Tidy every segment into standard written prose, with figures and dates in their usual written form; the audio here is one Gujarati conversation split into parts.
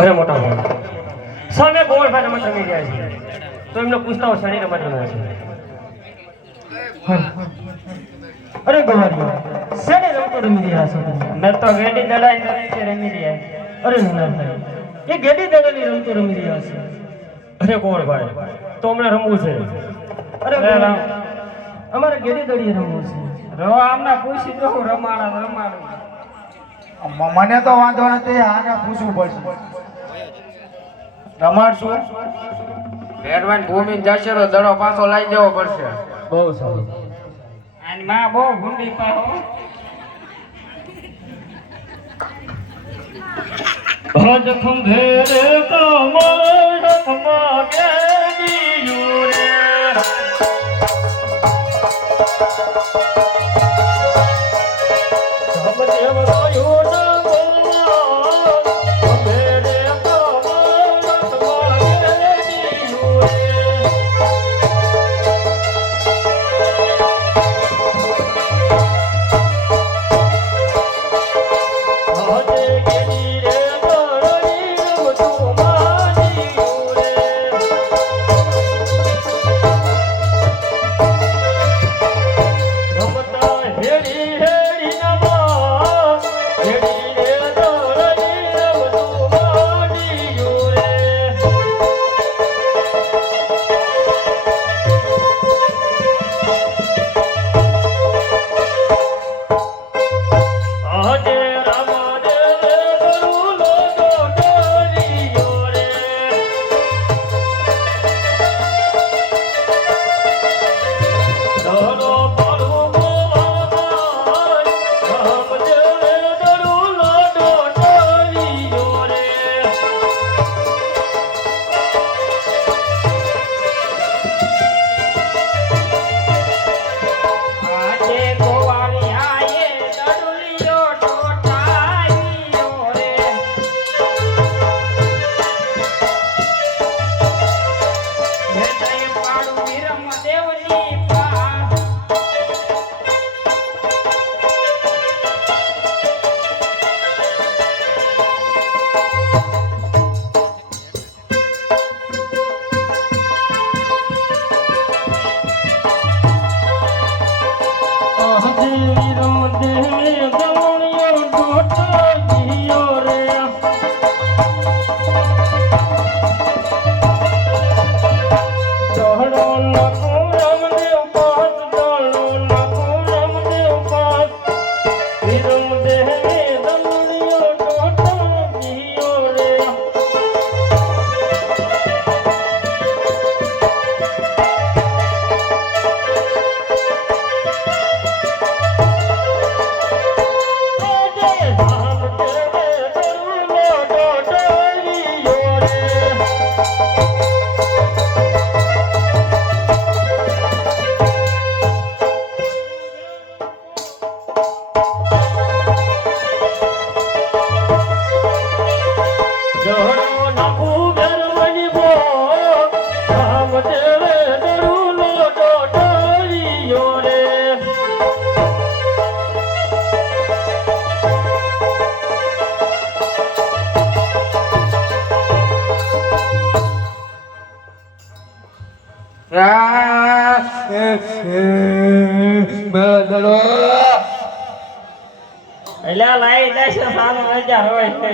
અરે મોટા ભાઈ સામે ગોળભાઈ રમત રમી રહ્યા છે તો એમને પૂછતા શનિ રમત રમ્યા છે. અરે ગવારીઓ શેને રમતો રમી રહ્યા છો તમે? મેં તો ગેડી દડાઈ રમી રહ્યા. અરે નાના એ ગેડી દડાની રમતો રમી રહ્યા છે. અરે ગોળભાઈ તો હમણાં રમવું છે. અરે ગોળભાઈ અમારે ગેડી દડીએ રમવું છે. રો આમને પૂછી તો હું રમાડું. મને તો વાંધો નથી, આને પૂછવું પડશે. રમાડશું ભેરવાન ભૂમિ જશે તો દડો પાછો લઈ જવો પડશે. બહુ સારું. અને માં બહુ ભૂંડી પાહો. ભજ ખંભેરે કમળ હાથમાં ગેડીયું રે. ધમદેવ ગયો ના બોલવા, ખંભેરે કમળ હાથમાં ગેડીયું રે. આજે ગેડી રે દોડી રમતું માનીયું રે. રમતા હેડી હેડી નમા, હેડી રે દોડી રમતું માનીયું રે. આજે રામદેવ ગરુલો ડોડરિયો રે. દડો પાડવો ગોવાળભાઈ, રામદેવ ગરુલો ડોડરિયો રે. આજે ગોવાળી આયે દડુલિયો ટોટાઈયો રે. ભેટાએ પાડું વિરમ દેવની પાસ. આજે રામદેવ ગરુલો ડોડરિયો રે. દડો નાખો રામદેવ પાસ, દડો નાખો રામદેવ પાસ. વિરમ દેહને દમડિયો ડોડરિયો રે. આજે રામદેવ ગરુલો ડોડરિયો રે. દડો નાખું ભેરવની ભો, રામદેવ ગરુલો ડોડરિયો રે. દડો એલા લાઈ દેશે સાનો મજા હોય છે.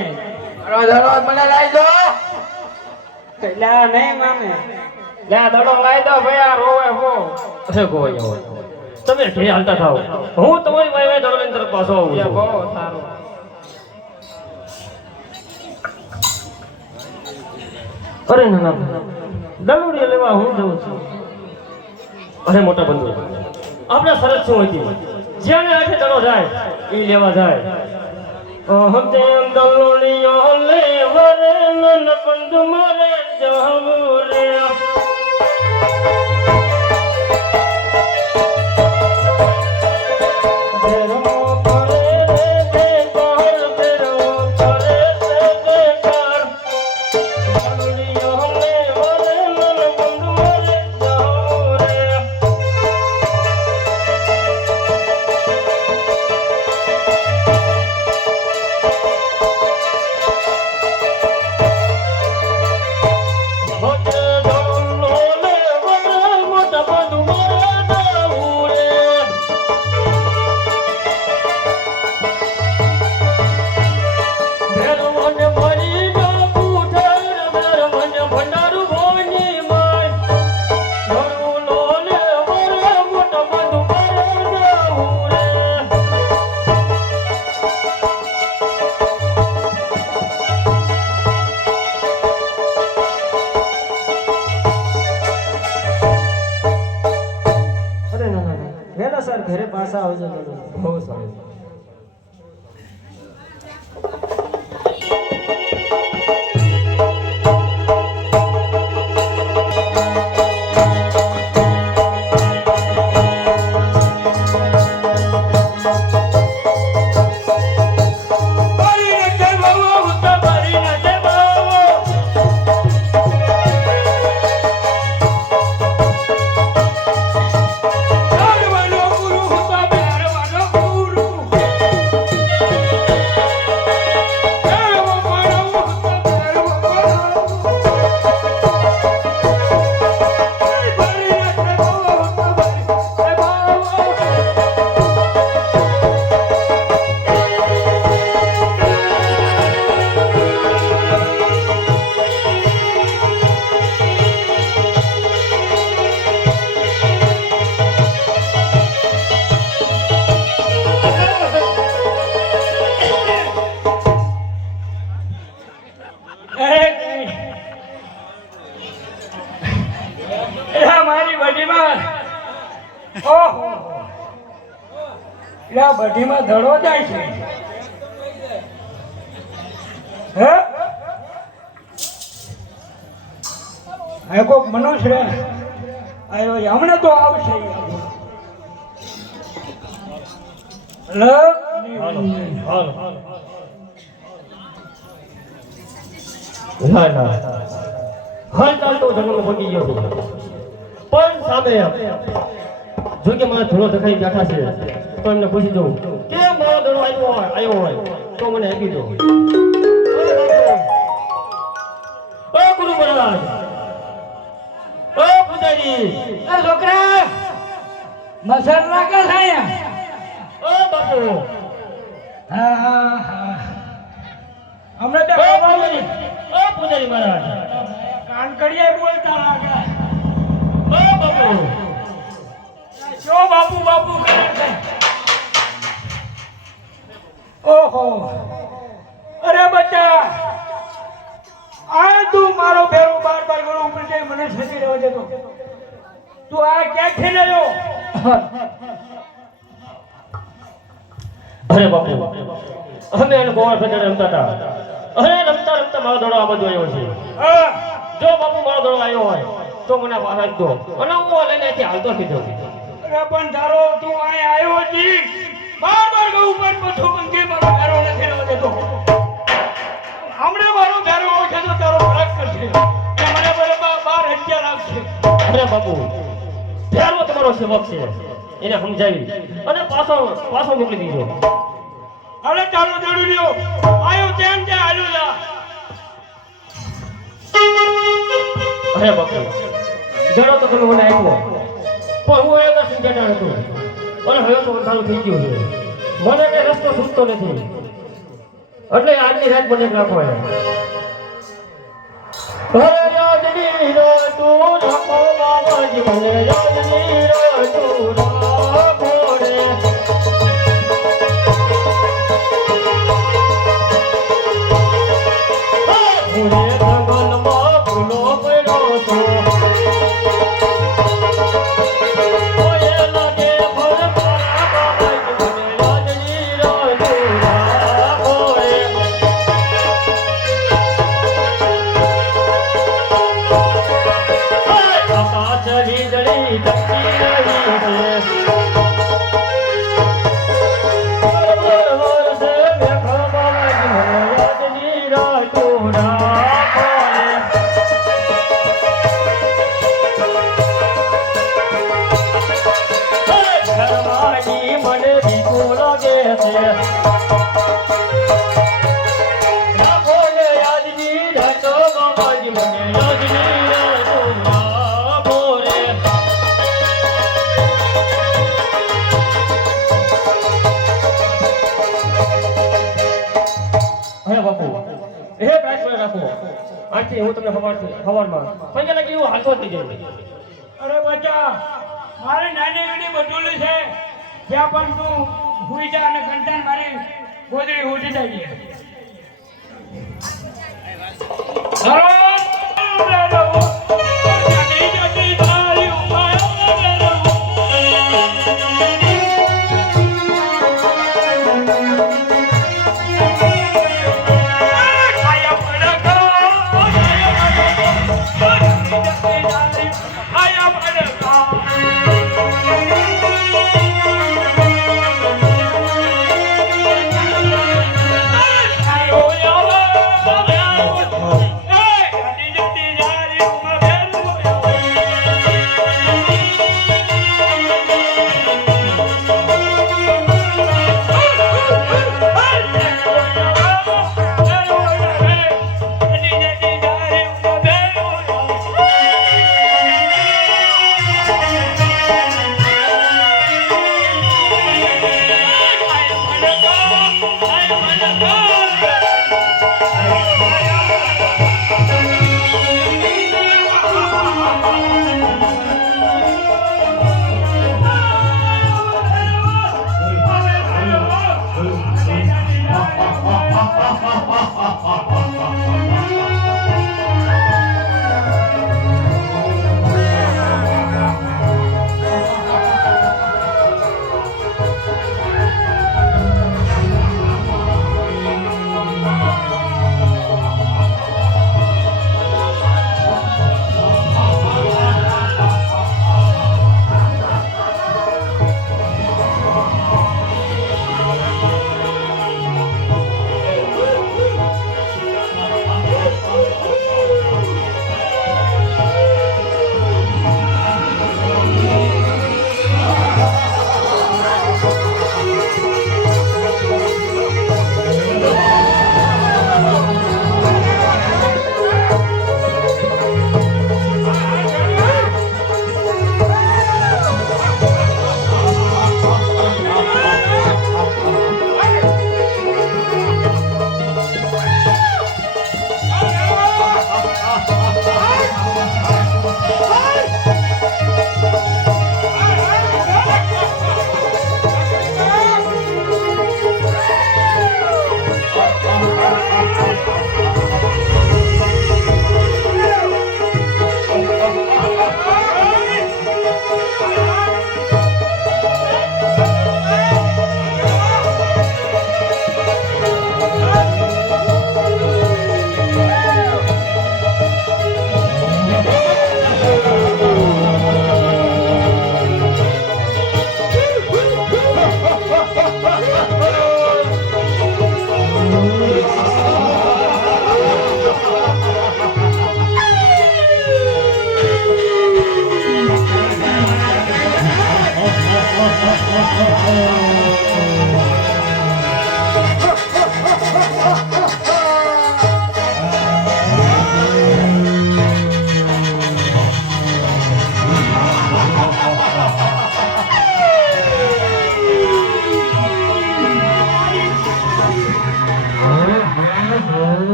દડો મને લઈ દો. એલા નહીં મામે. લે દડો લાઈ દો ભાઈ, આ રોવે હો. અરે ગોયો તમે ઘરે હાલતા થાઓ, હું તમારી વાય વાય દડો લઈને તરફ પાછો આવું છું. બહુ સારું. અરે ના દડોડી લેવા હું જઉં છું. અરે મોટા બંધુ આપણે સરસ શું હતી, જેને આખે દડો જાય એ લેવા જાય. હતે દલોડીઓ લેવરે નન બંધુ મારે જાવું રે. ફેરવો કરે રે બેકાર, ફેરવો કરે રે બેકાર. દલોડીઓ લેવરે નન બંધુ મારે જાવું રે. ઘરે પાછા આવજો તમે. બહુ સારું. બઢીમાં ધડો જાય છે. હે આ કોક મનુષ્ય રે આયો હમણાં તો આવશે. ના ના હાલ ચાલતો જંગલ પહોંચી ગયો છું. પણ સામે જો કે મારા ધૂળો દેખાઈ બેઠા છે તો એમને પૂછી દઉં કે મારો દડો આવ્યો હોય તો મને આપી દો. ઓ ગુરુ મહારાજ, ઓ પૂજારી, છોકરા મસર લાગે છે. ઓ બાપુ, હા હા હા હમણાં તો ઓ પૂજારી મહારાજ, કાનકડીએ બોલતા લાગે. ઓ બાપુ, જો બાપુ બાપુ કરે છે. ઓહો અરે બચ્ચા, આ તું મારો ફેરો બાર બાર ગળો ઉપર જઈ મને છેડી રહ્યો છે. તું આ ક્યાંથી રહ્યો? અરે બાપુ, અમે એને ગોળ ફેટે રમતા હતા. અરે રમતા રમતા મારો દડો આ બાજુ આવ્યો છે. જો બાપુ મારો દડો આવ્યો હોય તો મને વાહન દો અને હું લઈને અહીંથી હાલતો કીધો. અરે પણ તારો તું અહીં આવ્યો છી બાર બાર ગળો ઉપર પથ્થો બંધી મારો ફેરો નથી રહ્યો જતો. હમણાં મારો ફેરો આવશે તો તારો ફરક કરશે અને મને બરાબર 12,000 લાગશે. અરે બાપુ, ફેરવો તમારો સેવક છે, એને સમજાવી અને પાછો મોકલી દીધો. હવે ચાલો દડું લ્યો, આવ્યો તેમ ત્યાં હાલ્યો જા. અરે બાપુ, જડો તો તમે મને આપ્યો પણ હું એક સંજાણ હતો અને હવે તો અંધારું થઈ ગયું છે. મને કઈ રસ્તો છૂટતો નથી એટલે આજની રાત મને રાખો. અરે યાદની રો તું રાખો બાબાજી, મને યાદની રો તું રાખો રે. પૂરે જંગલમાં ફૂલો પડ્યો તો ઓય લાગે ફળ પારા બાબાજી, મને યાદની રો તું રાખો રે. આકાશ વીજળી ટપકી રહી છે. વર્ષે મેઘા બાબાજી, મને યાદની રાહ તું રાખો રે. ઘરવાળી મને બીકો લાગે છે. રાખો ને યાદની રાહ તો બાબાજી, મને યાદની રાહ તું રાખો રે. હે બાપુ, એ પ્રાઇસમાં રાખો. આજથી હું તમને સવારમાં પૈસા લાગી એવું હાથો થઈ જાય. અરે બચ્ચા, મારી નાની એવી બટુલી છે, જ્યાં પણ તું ભૂઈ જા અને કંટાળ મારી ગોદડી ઉઠી જાય. આયા ભડકા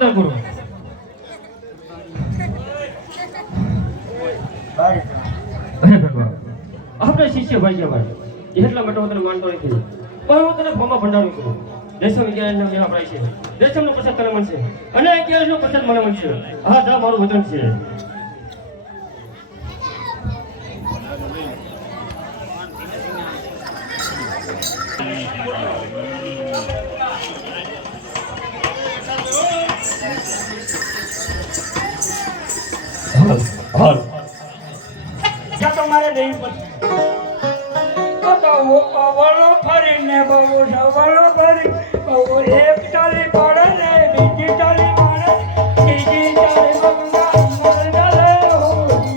ચિંતા કરો. બારી અરે ભગવાન, આપણે શિષ્ય ભાઈ ભાઈ એટલા માટે હું તને માનતો નથી, પણ હું તને ફોમાં ભંડારું કરું. દેશો વિજ્ઞાનનો મેળા પડાય છે, દેશમનો પ્રસાદ તને મળશે અને અગિયારનો પ્રસાદ મને મળશે. હા જા, મારું વચન છે. હાલ ત્યાં તો મારે દેવી પડશે. તો અવળો ફરીને બહુ સવળો ફરી બહુ એક ચાલી પડે ને બીજી ચાલી પડે ત્રીજી ચાલી મંગા મંગલે હોરી.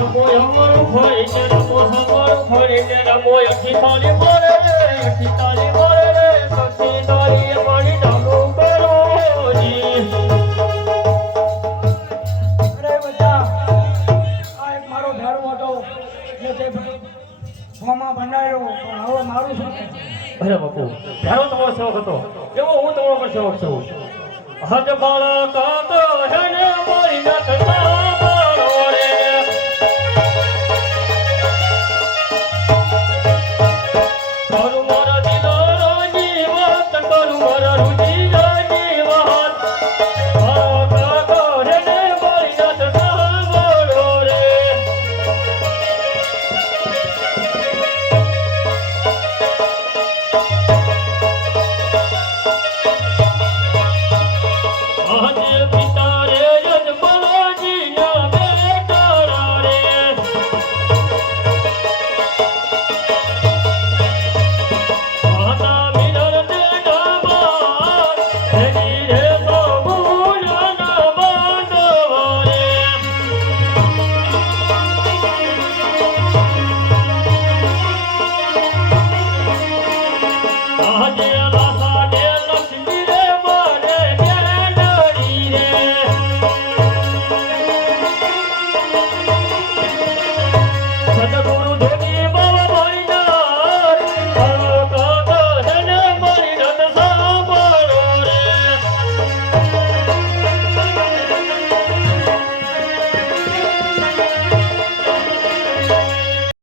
રમો અમારું ફરીને રમો સવારું ફરીને રમો અઠી તાલી મારે રે, અઠી તાલી મારે રે, સખી તાલી મારી ડાલો કરો જી. અરે બધા આ એક મારો ભેરવો હતો જે તે ફોમાં ભંડાયો, પણ હવે મારું શું છે? અરે બાપુ, ત્યારે તમારો સેવક હતો એવો હું તમારો પણ સેવક છું. હદ બાળક હતો હેને મારી નથતા